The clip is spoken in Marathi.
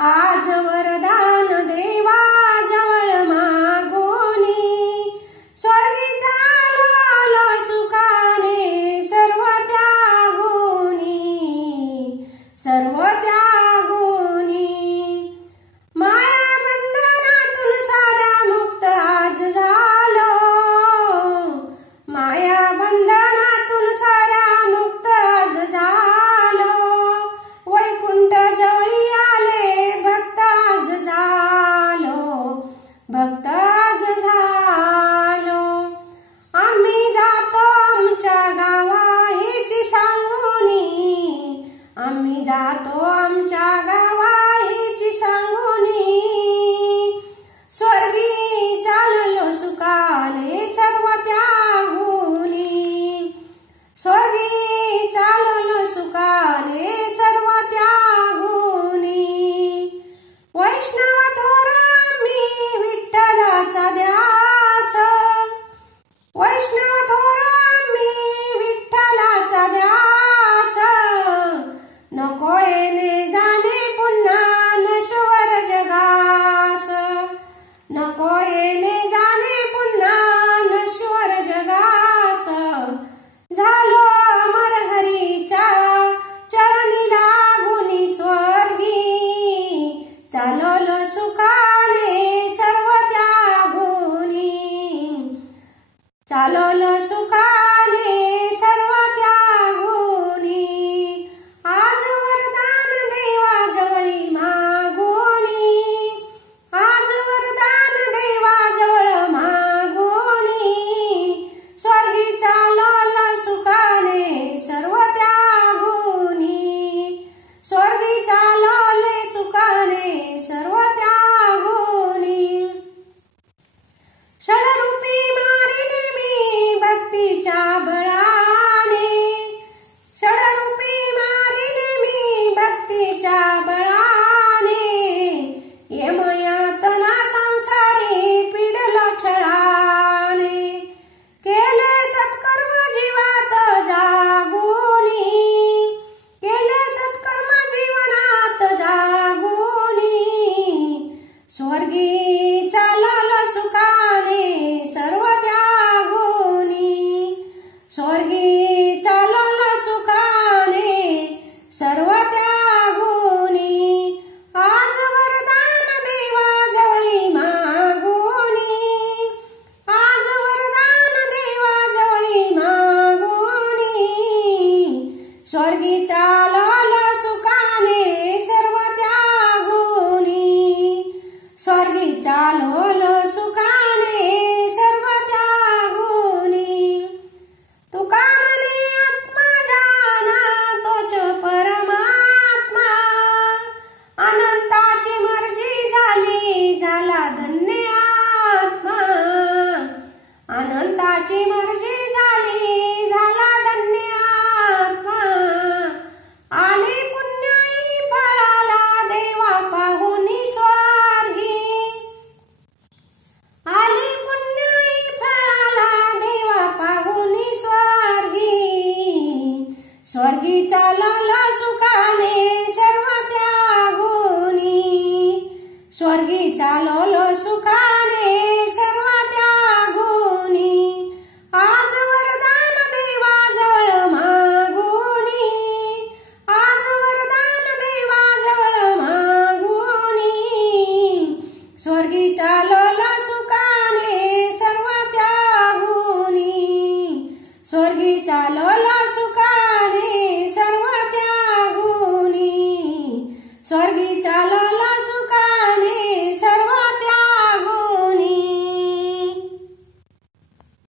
आज वरदान देवा जवळ मागोनी, स्वर्गी चाललो सुखाने सर्व त्यागोनी, सर्व त्यागोनी। माया बंधनातून साऱ्या मुक्त आज झालो, माया बंधनातून साऱ्या मुक्त आज झालो। वैकुंठ जवळी आले भक्त आज झालो, भक्त आज झालो। आम्ही जातो आमच्या गावा हिची सांगोनी, आम्ही जातो आमच्या गावा हिची सांगोनी। स्वर्गी चाललो सुखाने सर्व त्यागोनी, स्वर्गी चाललो सुखाने सर्व त्यागोनी। वैष्णव थोर आम्ही विठ्ठलाचा ध्यास, वैष्णव थोर आम्ही विठ्ठलाचा ध्यास। नको येणे जाणे पुन्हा नश्वर जगास, नको येणे जाणे पुन्हा नश्वर जगास। झालो अमर हरीच्या चरणी लागुनी स्वर्गी, चाललो सुखाने सर्व त्यागोनी, चाललो सुखाने सर्व त्यागोनी। आज वरदान देवा जवळी मागोनी, आज वरदान देवा जवळ मागोनी। स्वर्गी चाललो सुखाने सर्व त्यागोनी, स्वर्गी चालले सुखाने सर्व त्यागोनी। षडरूपी मारिले मी भक्तीच्या बळाने, षडरूपी मारिले मी भक्तीच्या बळाने। यमयातना संसारी पीडलो छळाने, केले सत्कर्म जीवात जागोनी, केले सत्कर्म जीवनात जागोनी। स्वर्गी चाललो सुखाने सर्व त्यागोनी, स्वर्गी चाललो सुखाने सर्व त्यागोनी। आज वरदान देवा जवळी मागोनी, आज वरदान देवा जवळी मागोनी। स्वर्गी चाललो सुखाने सर्व त्यागोनी, स्वर्गी चाललो सुखाने सर्व त्यागोनी। तुका म्हणे आत्मा जाना तोच परमात्मा, अनंताची मर्जी झाली झाला धन्य आत्मा, अनंताची मर्जी झाली झाला धन्य आत्मा। आले पुण्याई फळाला देवा पाहुनी स्वर्गी, आले पुण्याई फळाला देवा पाहुनी स्वर्गी। स्वर्गी चाललो सुखाने सर्व त्यागोनी, स्वर्गी चाललो सुखाने सर्व त्यागोनी। आज वरदान देवा जवळ मागोनी, आज वरदान देवा जवळ मागोनी। स्वर्गी चाललो सुखाने सर्व त्यागोनी, स्वर्गी चाललो